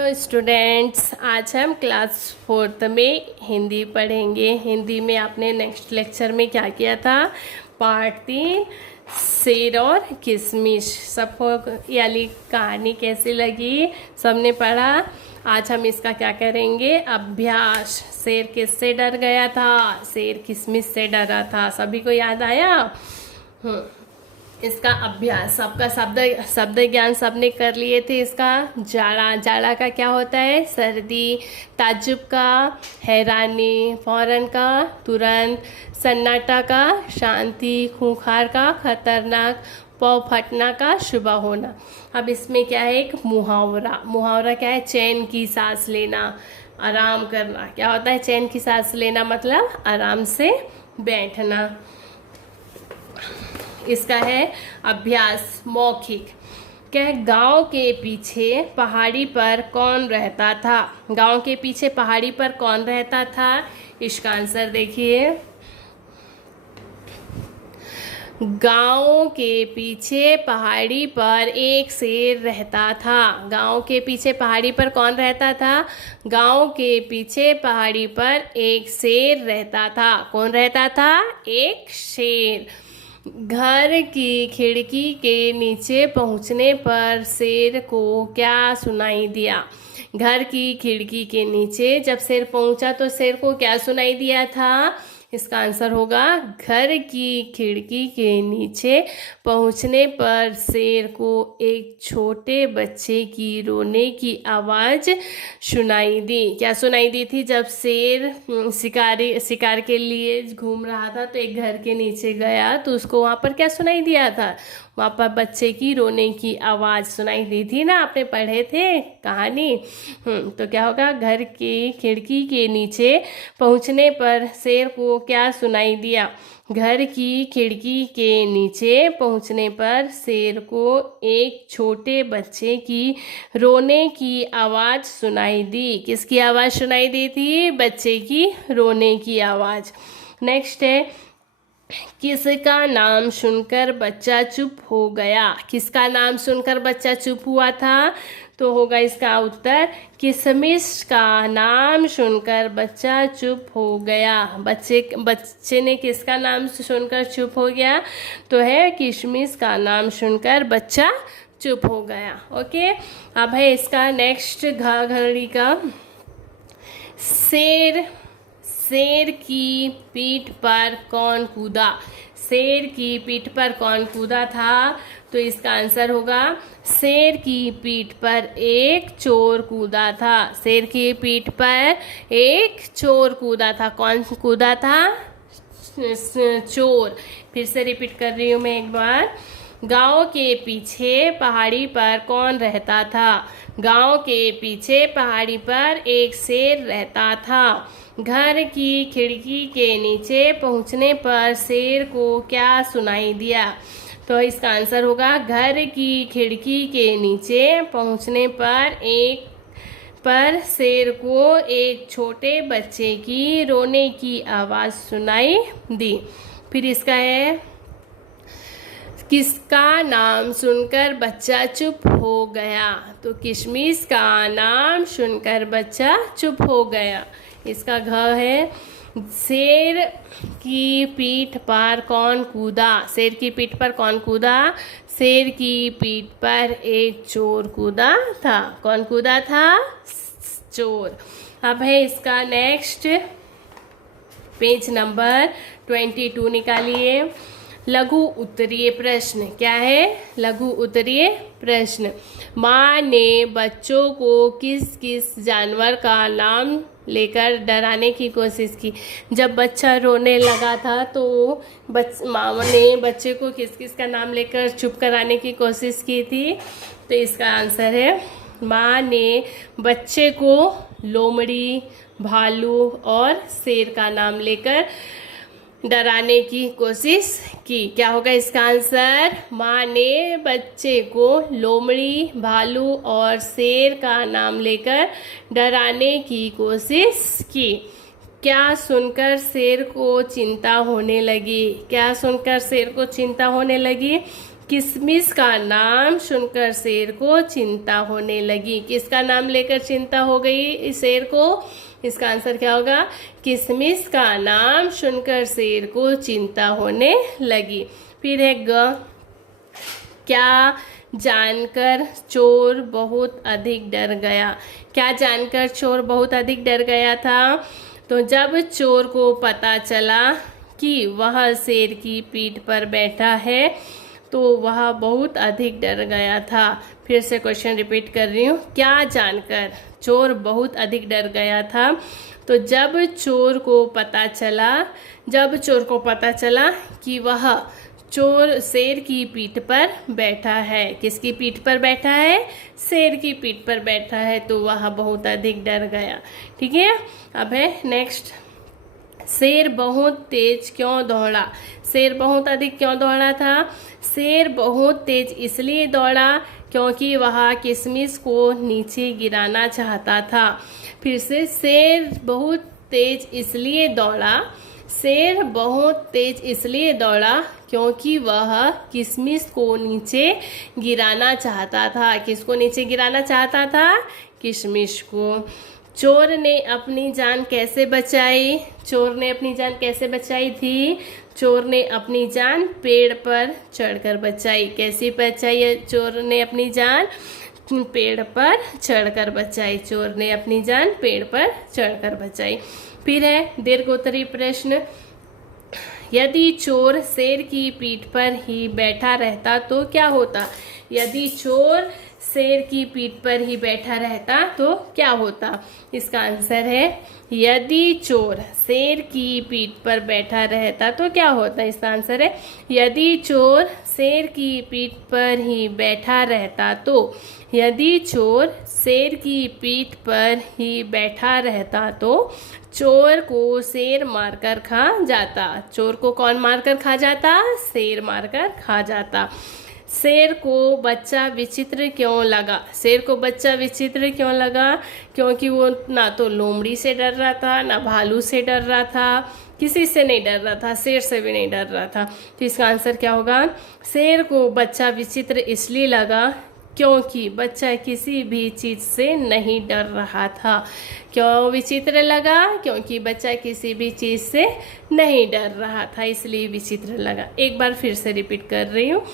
Hello students, आज हम class 4th में हिंदी पढ़ेंगे। हिंदी में आपने नेक्स्ट लेक्चर में क्या किया था? पार्ट 3 शेर और किशमिश। सबको यानी कहानी कैसी लगी? सबने पढ़ा। आज हम इसका क्या करेंगे? अभ्यास। शेर किससे डर गया था? शेर किशमिश से डरा था। सभी को याद आया? इसका अभ्यास, सबका शब्द ज्ञान सबने कर लिए थे। इसका जाड़ा का क्या होता है? सर्दी। ताज्जुब का हैरानी। फौरन का तुरंत। सन्नाटा का शांति। खूंखार का खतरनाक। पौ फटना का शुभ होना। अब इसमें क्या है? एक मुहावरा। मुहावरा क्या है? चैन की सांस लेना, आराम करना। क्या होता है चैन की सांस लेना? मतलब आराम से बैठना। इसका है अभ्यास मौखिक। क्या? गांव के पीछे पहाड़ी पर कौन रहता था? गांव के पीछे पहाड़ी पर कौन रहता था? इसका आंसर देखिए। गांव के पीछे पहाड़ी पर एक शेर रहता था। गांव के पीछे पहाड़ी पर कौन रहता था? गांव के पीछे पहाड़ी पर एक शेर रहता था। कौन रहता था? एक शेर। घर की खिड़की के नीचे पहुंचने पर शेर को क्या सुनाई दिया? घर की खिड़की के नीचे जब शेर पहुंचा तो शेर को क्या सुनाई दिया था? इसका आंसर होगा घर की खिड़की के नीचे पहुंचने पर शेर को एक छोटे बच्चे की रोने की आवाज़ सुनाई दी। क्या सुनाई दी थी? जब शेर शिकार के लिए घूम रहा था तो एक घर के नीचे गया तो उसको वहाँ पर क्या सुनाई दिया था? वहाँ पर बच्चे की रोने की आवाज़ सुनाई दी थी ना, आपने पढ़े थे कहानी। तो क्या होगा? घर की खिड़की के नीचे पहुँचने पर शेर को क्या सुनाई दिया? घर की खिड़की के नीचे पहुँचने पर शेर को एक छोटे बच्चे की रोने की आवाज़ सुनाई दी। किसकी आवाज़ सुनाई दी थी? बच्चे की रोने की आवाज़। नेक्स्ट है, किसका नाम सुनकर बच्चा चुप हो गया? किसका नाम सुनकर बच्चा चुप हुआ था? तो होगा इसका उत्तर किशमिश का नाम सुनकर बच्चा चुप हो गया। बच्चे ने किसका नाम सुनकर चुप हो गया? तो है किशमिश का नाम सुनकर बच्चा चुप हो गया। ओके, अब है इसका नेक्स्ट घड़ी का। शेर की पीठ पर कौन कूदा? शेर की पीठ पर कौन कूदा था? तो इसका आंसर होगा शेर की पीठ पर एक चोर कूदा था। शेर की पीठ पर एक चोर कूदा था। कौन कूदा था? चोर। फिर से रिपीट कर रही हूँ मैं एक बार। गांव के पीछे पहाड़ी पर कौन रहता था? गांव के पीछे पहाड़ी पर एक शेर रहता था। घर की खिड़की के नीचे पहुंचने पर शेर को क्या सुनाई दिया? तो इसका आंसर होगा घर की खिड़की के नीचे पहुंचने पर शेर को एक छोटे बच्चे की रोने की आवाज़ सुनाई दी। फिर इसका है, किसका नाम सुनकर बच्चा चुप हो गया? तो किशमिश का नाम सुनकर बच्चा चुप हो गया। इसका घ है, शेर की पीठ पर कौन कूदा? शेर की पीठ पर कौन कूदा? शेर की पीठ पर एक चोर कूदा था। कौन कूदा था? चोर। अब है इसका नेक्स्ट पेज नंबर 22 निकालिए। लघु उत्तरीय प्रश्न। क्या है? लघु उत्तरीय प्रश्न। माँ ने बच्चों को किस किस जानवर का नाम लेकर डराने की कोशिश की? जब बच्चा रोने लगा था तो माँ ने बच्चे को किस किस का नाम लेकर चुप कराने की कोशिश की थी? तो इसका आंसर है, माँ ने बच्चे को लोमड़ी, भालू और शेर का नाम लेकर डराने की कोशिश की। क्या होगा इसका आंसर? माँ ने बच्चे को लोमड़ी, भालू और शेर का नाम लेकर डराने की कोशिश की। क्या सुनकर शेर को चिंता होने लगी? क्या सुनकर शेर को चिंता होने लगी? किशमिश का नाम सुनकर शेर को चिंता होने लगी। किसका नाम लेकर चिंता हो गई इस शेर को? इसका आंसर क्या होगा? किशमिश का नाम सुनकर शेर को चिंता होने लगी। फिर है ग, क्या जानकर चोर बहुत अधिक डर गया। क्या जानकर चोर बहुत अधिक डर गया था? तो जब चोर को पता चला कि वह शेर की पीठ पर बैठा है तो वह बहुत अधिक डर गया था। फिर से क्वेश्चन रिपीट कर रही हूँ, क्या जानकर चोर बहुत अधिक डर गया था? तो जब चोर को पता चला कि वह चोर शेर की पीठ पर बैठा है। किसकी पीठ पर बैठा है? शेर की पीठ पर बैठा है, तो वह बहुत अधिक डर गया। ठीक है, अब है नेक्स्ट, शेर बहुत तेज क्यों दौड़ा। शेर बहुत अधिक क्यों दौड़ा था? शेर बहुत तेज इसलिए दौड़ा क्योंकि वह किशमिश को नीचे गिराना चाहता था। फिर से, शेर बहुत तेज इसलिए दौड़ा। शेर बहुत तेज इसलिए दौड़ा क्योंकि वह किशमिश को नीचे गिराना चाहता था। किसको नीचे गिराना चाहता था? किशमिश को। चोर ने अपनी जान कैसे बचाई? चोर ने अपनी जान कैसे बचाई थी? चोर ने अपनी जान पेड़ पर चढ़कर बचाई। कैसे बचाई है चोर ने अपनी जान? पेड़ पर चढ़कर बचाई। चोर ने अपनी जान पेड़ पर चढ़कर बचाई। फिर है दीर्घोत्तरी प्रश्न, यदि चोर शेर की पीठ पर ही बैठा रहता तो क्या होता। यदि चोर शेर की पीठ पर ही बैठा रहता तो क्या होता। इसका आंसर है, यदि चोर शेर की पीठ पर बैठा रहता तो क्या होता। इसका आंसर है, यदि चोर शेर की पीठ पर ही बैठा रहता तो। यदि चोर शेर की पीठ पर ही बैठा रहता तो चोर को शेर मारकर खा जाता। चोर को कौन मारकर खा जाता? शेर मारकर खा जाता। शेर को बच्चा विचित्र क्यों लगा। शेर को बच्चा विचित्र क्यों लगा? क्योंकि वो ना तो लोमड़ी से डर रहा था, ना भालू से डर रहा था, किसी से नहीं डर रहा था, शेर से भी नहीं डर रहा था। तो इसका आंसर क्या होगा? शेर को बच्चा विचित्र इसलिए लगा क्योंकि बच्चा किसी भी चीज़ से नहीं डर रहा था। क्यों विचित्र लगा? क्योंकि बच्चा किसी भी चीज़ से नहीं डर रहा था, इसलिए विचित्र लगा। एक बार फिर से रिपीट कर रही हूँ,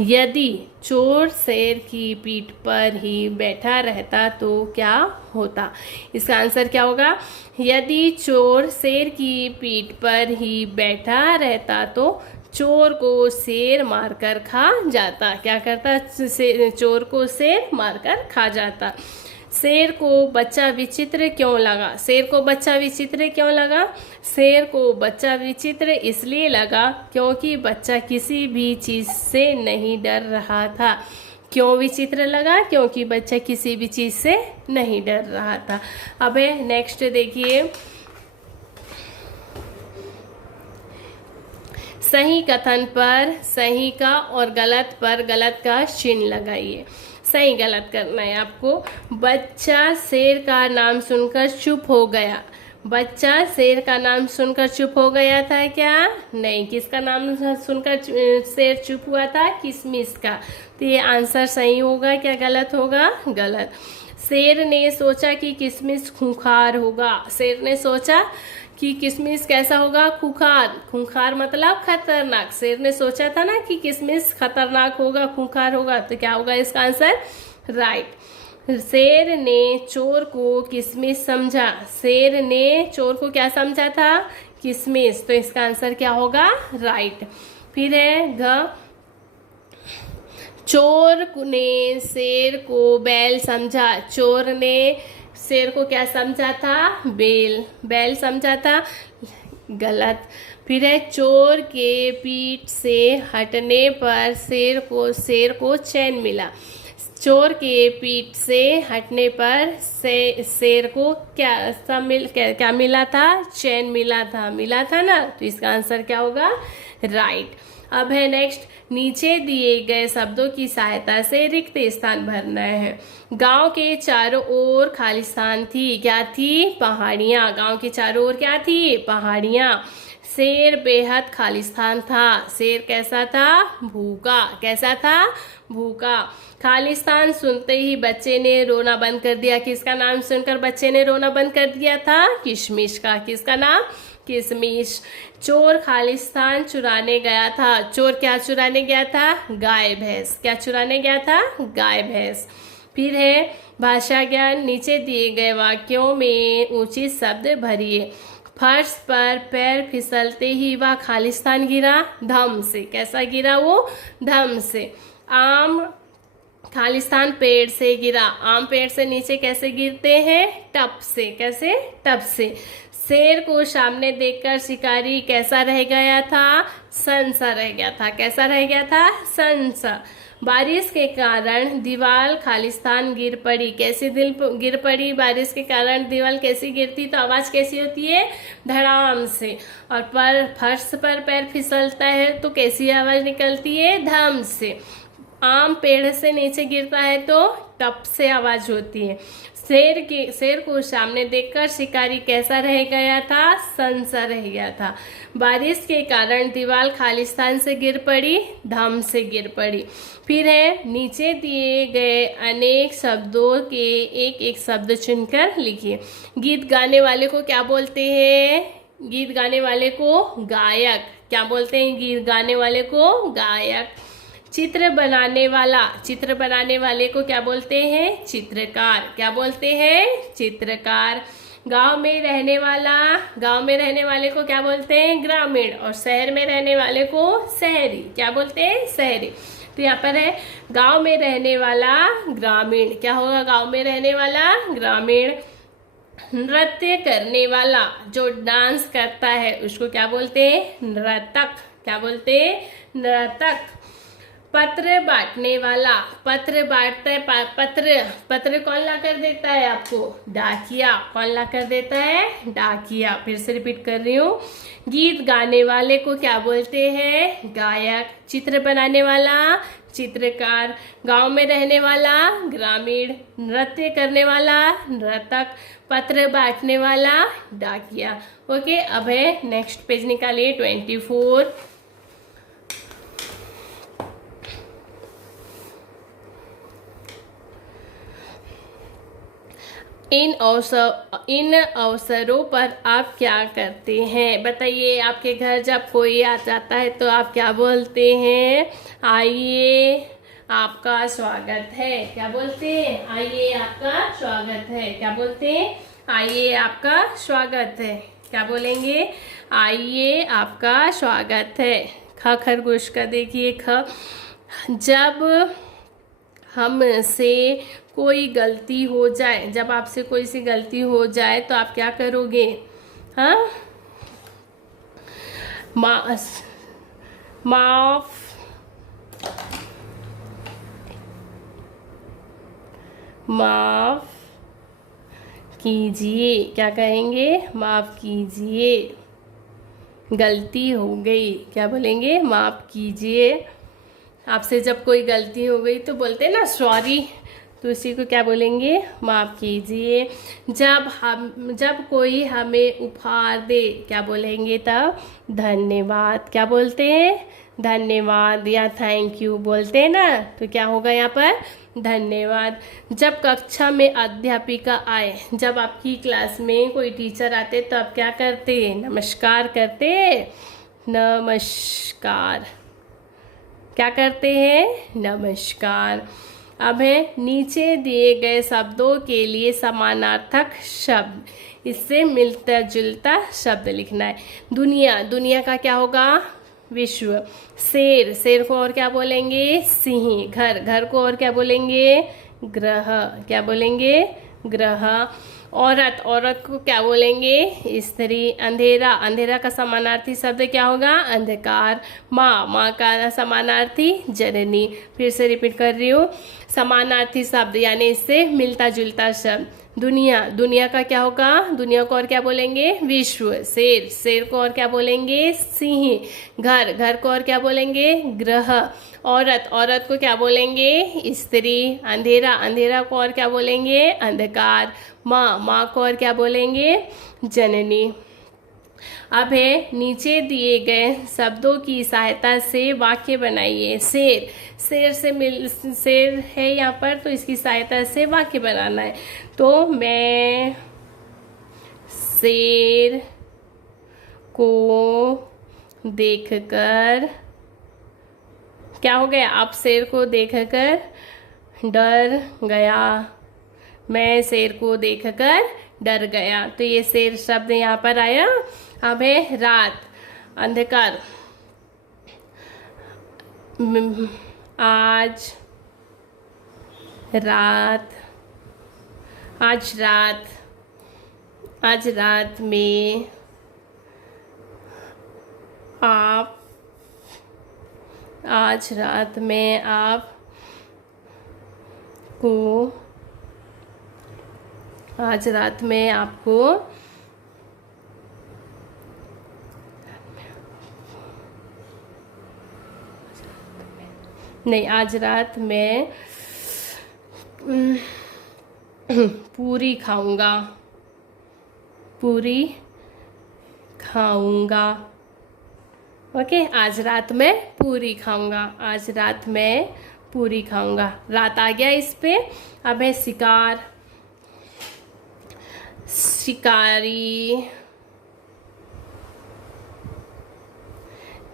यदि चोर शेर की पीठ पर ही बैठा रहता तो क्या होता। इसका आंसर क्या होगा? यदि चोर शेर की पीठ पर ही बैठा रहता तो चोर को शेर मारकर खा जाता। क्या करता? चोर को शेर मारकर खा जाता। शेर को बच्चा विचित्र क्यों लगा। शेर को बच्चा विचित्र क्यों लगा? शेर को बच्चा विचित्र इसलिए लगा क्योंकि बच्चा किसी भी चीज़ से नहीं डर रहा था। क्यों विचित्र लगा? क्योंकि बच्चा किसी भी चीज़ से नहीं डर रहा था। अब नेक्स्ट देखिए, सही कथन पर सही का और गलत पर गलत का चिन्ह लगाइए। सही गलत करना है आपको। बच्चा शेर का नाम सुनकर चुप हो गया। बच्चा शेर का नाम सुनकर चुप हो गया था क्या? नहीं। किसका नाम सुनकर शेर चुप हुआ था? किशमिश का। तो ये आंसर सही होगा क्या गलत होगा? गलत। शेर ने सोचा कि किशमिश खूंखार होगा। शेर ने सोचा कि किशमिश कैसा होगा? खूंखार। खूंखार मतलब खतरनाक। शेर ने सोचा था ना कि किशमिश खतरनाक होगा, खूंखार होगा, तो क्या होगा इसका आंसर? राइट। शेर ने चोर को किशमिश समझा। शेर ने चोर को क्या समझा था? किशमिश। तो इसका आंसर क्या होगा? राइट। फिर है घ, चोर ने शेर को बैल समझा। चोर ने शेर को क्या समझा था? बैल समझा था। गलत। फिर है चोर के पीठ से हटने पर शेर को चैन मिला। चोर के पीठ से हटने पर शेर को क्या मिला था? चैन मिला था ना। तो इसका आंसर क्या होगा? राइट। अब है नेक्स्ट, नीचे दिए गए शब्दों की सहायता से रिक्त स्थान भरना है। गांव के चारों ओर खालिस्तान थी। क्या थी? पहाड़ियाँ। गांव के चारों ओर क्या थी? पहाड़ियाँ। शेर बेहद खालिस्तान था। शेर कैसा था? भूखा। कैसा था? भूखा। खालिस्तान सुनते ही बच्चे ने रोना बंद कर दिया। किसका नाम सुनकर बच्चे ने रोना बंद कर दिया था? किशमिश का। किसका नाम? किशमिश। चोर खालिस्तान चुराने गया था। चोर क्या चुराने गया था? गाय भैंस। क्या चुराने गया था? गाय भैंस। फिर है भाषा ज्ञान। नीचे दिए गए वाक्यों में उचित शब्द भरिए। फर्श पर पैर फिसलते ही वह खालिस्तान गिरा धम से। कैसा गिरा वो? धम से। आम खालिस्तान पेड़ से गिरा। आम पेड़ से नीचे कैसे गिरते हैं? टप से। कैसे? टप से। शेर को सामने देखकर शिकारी कैसा रह गया था? सनसा रह गया था। कैसा रह गया था? सनसा। बारिश के कारण दीवार खालिस्तान गिर पड़ी। कैसे दिल गिर पड़ी? बारिश के कारण दीवार कैसी गिरती तो आवाज कैसी होती है? धड़ाम से। और पर फर्श पर पैर फिसलता है तो कैसी आवाज निकलती है? धम से। आम पेड़ से नीचे गिरता है तो टप से आवाज होती है। शेर को सामने देखकर शिकारी कैसा रह गया था? सनसा रह गया था। बारिश के कारण दीवार खालिस्तान से गिर पड़ी, धम से गिर पड़ी। फिर है नीचे दिए गए अनेक शब्दों के एक एक शब्द चुनकर लिखिए। गीत गाने वाले को क्या बोलते हैं? गीत गाने वाले को गायक। क्या बोलते हैं? गीत गाने वाले को गायक। चित्र बनाने वाला। चित्र बनाने वाले को क्या बोलते हैं? चित्रकार। क्या बोलते हैं? चित्रकार। गांव में रहने वाला। गांव में रहने वाले को क्या बोलते हैं? ग्रामीण। और शहर में रहने वाले को शहरी। क्या बोलते हैं? शहरी। तो यहाँ पर है गांव में रहने वाला ग्रामीण। क्या होगा? गांव में रहने वाला ग्रामीण। नृत्य करने वाला, जो डांस करता है उसको क्या बोलते हैं? नर्तक। क्या बोलते हैं? नर्तक। पत्र बांटने वाला। पत्र बांटता है। पत्र कौन ला कर देता है आपको? डाकिया। कौन ला कर देता है? डाकिया। फिर से रिपीट कर रही हूँ। गीत गाने वाले को क्या बोलते हैं? गायक। चित्र बनाने वाला चित्रकार। गांव में रहने वाला ग्रामीण। नृत्य करने वाला नर्तक। पत्र बांटने वाला डाकिया। ओके, अब है नेक्स्ट पेज निकालिए 24। इन अवसरों पर आप क्या करते हैं? बताइए। आपके घर जब कोई आ जाता है तो आप क्या बोलते हैं? आइए आपका स्वागत है। क्या बोलते हैं? आइए आपका स्वागत है। क्या बोलते हैं? आइए आपका स्वागत है। क्या बोलेंगे? आइए आपका स्वागत है। ख खरगोश का देखिए। ख। जब हमसे कोई गलती हो जाए, जब आपसे कोई सी गलती हो जाए तो आप क्या करोगे? हाँ, माफ कीजिए। क्या कहेंगे? माफ कीजिए। गलती हो गई। क्या बोलेंगे? माफ कीजिए। आपसे जब कोई गलती हो गई तो बोलते हैं ना सॉरी, तो उसी को क्या बोलेंगे? माफ कीजिए। जब कोई हमें उपहार दे, क्या बोलेंगे तब? धन्यवाद। क्या बोलते हैं? धन्यवाद या थैंक यू बोलते हैं ना, तो क्या होगा यहाँ पर? धन्यवाद। जब कक्षा में अध्यापिका आए, जब आपकी क्लास में कोई टीचर आते तो आप क्या करते? नमस्कार करते। नमस्कार। क्या करते हैं? नमस्कार। अब है नीचे दिए गए शब्दों के लिए समानार्थक शब्द, इससे मिलता जुलता शब्द लिखना है। दुनिया। दुनिया का क्या होगा? विश्व। शेर। शेर को और क्या बोलेंगे? सिंह। घर। घर को और क्या बोलेंगे? ग्रह। क्या बोलेंगे? ग्रह। औरत। औरत को क्या बोलेंगे? स्त्री। अंधेरा। अंधेरा का समानार्थी शब्द क्या होगा? अंधकार। माँ। माँ का समानार्थी जननी। फिर से रिपीट कर रही हूँ। समानार्थी शब्द यानी इससे मिलता जुलता शब्द। दुनिया। दुनिया का क्या होगा? दुनिया को और क्या बोलेंगे? विश्व। शेर। शेर को और क्या बोलेंगे? सिंह। घर। घर को और क्या बोलेंगे? ग्रह। औरत। औरत को क्या बोलेंगे? स्त्री। अंधेरा। अंधेरा को और क्या बोलेंगे? अंधकार। माँ। माँ को और क्या बोलेंगे? जननी। अब है नीचे दिए गए शब्दों की सहायता से वाक्य बनाइए। शेर, शेर है यहाँ पर, तो इसकी सहायता से वाक्य बनाना है। तो मैं शेर को देखकर, क्या हो गया, आप शेर को देखकर डर गया। मैं शेर को देखकर डर गया। तो ये शेर शब्द यहाँ पर आया। अब है रात, अंधकार। आज रात, आज रात, आज रात में आप, आज रात में आप को, आज रात में आपको नहीं, आज रात में पूरी खाऊंगा, पूरी खाऊंगा। ओके, आज रात में पूरी खाऊंगा, आज रात में पूरी खाऊंगा। रात आ गया इस पे। अब है शिकार, शिकारी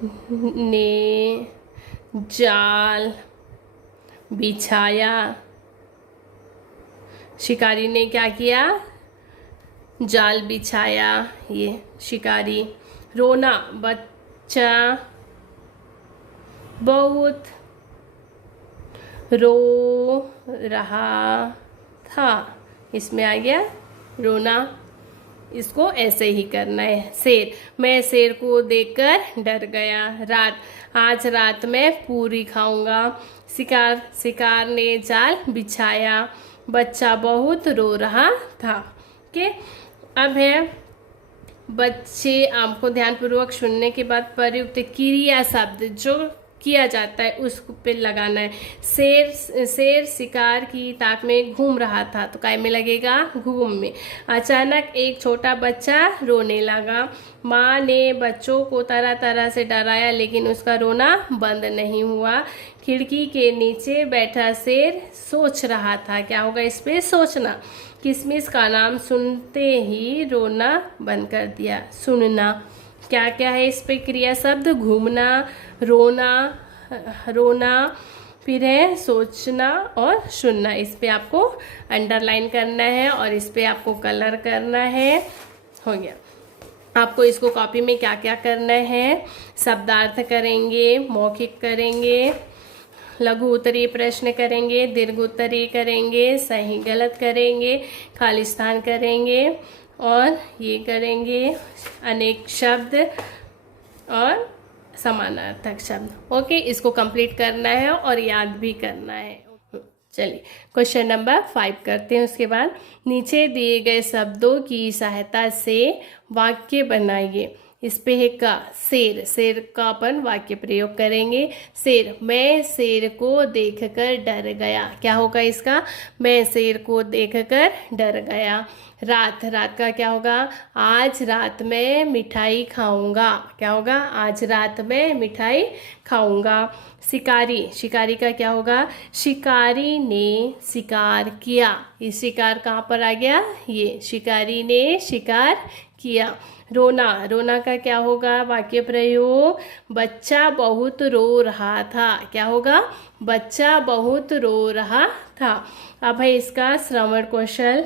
ने जाल बिछाया। शिकारी ने क्या किया, जाल बिछाया। ये शिकारी। रोना, बच्चा बहुत रो रहा था। इसमें आ गया रोना, इसको ऐसे ही करना है। शेर, मैं शेर को देखकर डर गया। रात, आज रात में पूरी खाऊंगा। शिकार, शिकार ने जाल बिछाया। बच्चा बहुत रो रहा था। ओके, अब है बच्चे। आपको ध्यानपूर्वक सुनने के बाद प्रयुक्त क्रिया शब्द जो किया जाता है उस पे लगाना है। शेर शिकार की ताक में घूम रहा था, तो काय में लगेगा, घूम में। अचानक एक छोटा बच्चा रोने लगा। माँ ने बच्चों को तरह तरह से डराया, लेकिन उसका रोना बंद नहीं हुआ। खिड़की के नीचे बैठा शेर सोच रहा था। क्या होगा इस पे, सोचना। किशमिश का नाम सुनते ही रोना बंद कर दिया। सुनना, क्या क्या है इस पे क्रिया शब्द, घूमना, रोना, रोना, फिर है सोचना और सुनना। इस पे आपको अंडरलाइन करना है और इस पे आपको कलर करना है। हो गया। आपको इसको कॉपी में क्या क्या करना है, शब्दार्थ करेंगे, मौखिक करेंगे, लघु उत्तरीय प्रश्न करेंगे, दीर्घ उत्तरीय करेंगे, सही गलत करेंगे, खाली स्थान करेंगे और ये करेंगे अनेक शब्द और समानार्थक शब्द। ओके, इसको कंप्लीट करना है और याद भी करना है। चलिए क्वेश्चन नंबर 5 करते हैं। उसके बाद नीचे दिए गए शब्दों की सहायता से वाक्य बनाइए। इस पे है का, शेर, शेर का अपन वाक्य प्रयोग करेंगे। शेर, मैं शेर को देखकर डर गया। क्या होगा इसका, मैं शेर को देखकर डर गया। रात, रात का क्या होगा, आज रात में मिठाई खाऊंगा। क्या होगा, आज रात में मिठाई खाऊंगा। शिकारी, शिकारी का क्या होगा, शिकारी ने शिकार किया। ये शिकार कहाँ पर आ गया, ये शिकारी ने शिकार किया। रोना, रोना का क्या होगा वाक्य प्रयोग, बच्चा बहुत रो रहा था। क्या होगा, बच्चा बहुत रो रहा था। अब है इसका श्रवण कौशल।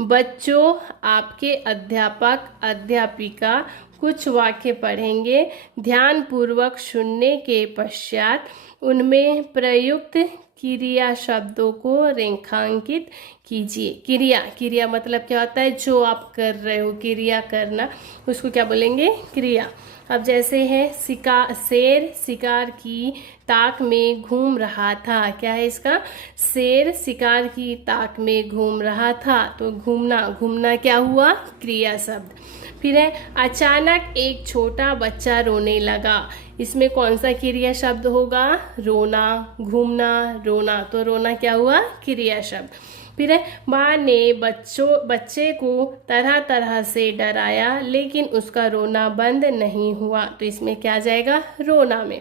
बच्चों, आपके अध्यापक अध्यापिका कुछ वाक्य पढ़ेंगे। ध्यानपूर्वक सुनने के पश्चात उनमें प्रयुक्त क्रिया शब्दों को रेखांकित कीजिए। क्रिया, क्रिया मतलब क्या होता है, जो आप कर रहे हो, क्रिया करना, उसको क्या बोलेंगे, क्रिया। अब जैसे है शेर शिकार की ताक में घूम रहा था। क्या है इसका, शेर शिकार की ताक में घूम रहा था। तो घूमना, घूमना क्या हुआ, क्रिया शब्द। फिर है अचानक एक छोटा बच्चा रोने लगा। इसमें कौन सा क्रिया शब्द होगा, रोना, घूमना, रोना। तो रोना क्या हुआ, क्रिया शब्द। फिर है माँ ने बच्चे को तरह तरह से डराया लेकिन उसका रोना बंद नहीं हुआ, तो इसमें क्या जाएगा, रोना में।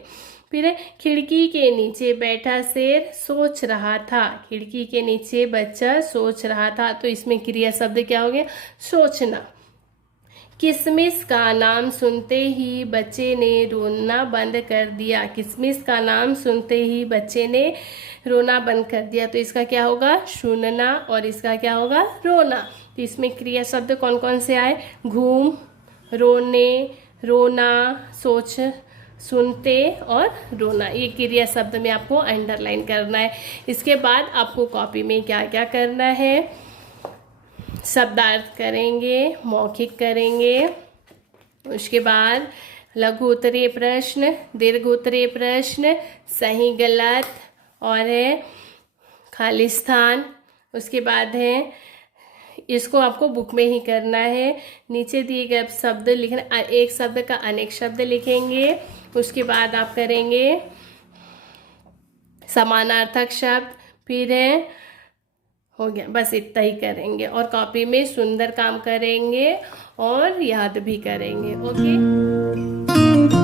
फिर है खिड़की के नीचे बैठा शेर सोच रहा था, खिड़की के नीचे बच्चा सोच रहा था, तो इसमें क्रिया शब्द क्या हो गया, सोचना। किशमिश का नाम सुनते ही बच्चे ने रोना बंद कर दिया, किशमिश का नाम सुनते ही बच्चे ने रोना बंद कर दिया, तो इसका क्या होगा, सुनना, और इसका क्या होगा, रोना। तो इसमें क्रिया शब्द कौन कौन से आए, घूम, रोने, रोना, सोच, सुनते और रोना। ये क्रिया शब्द में आपको अंडरलाइन करना है। इसके बाद आपको कॉपी में क्या क्या करना है, शब्दार्थ करेंगे, मौखिक करेंगे, उसके बाद लघु उत्तरीय प्रश्न, दीर्घ उत्तरीय प्रश्न, सही गलत, और है खाली स्थान। उसके बाद है, इसको आपको बुक में ही करना है, नीचे दिए गए शब्द लिखना, एक शब्द का अनेक शब्द लिखेंगे। उसके बाद आप करेंगे समानार्थक शब्द, फिर है हो गया, बस इतना ही करेंगे, और कॉपी में सुंदर काम करेंगे और याद भी करेंगे। ओके।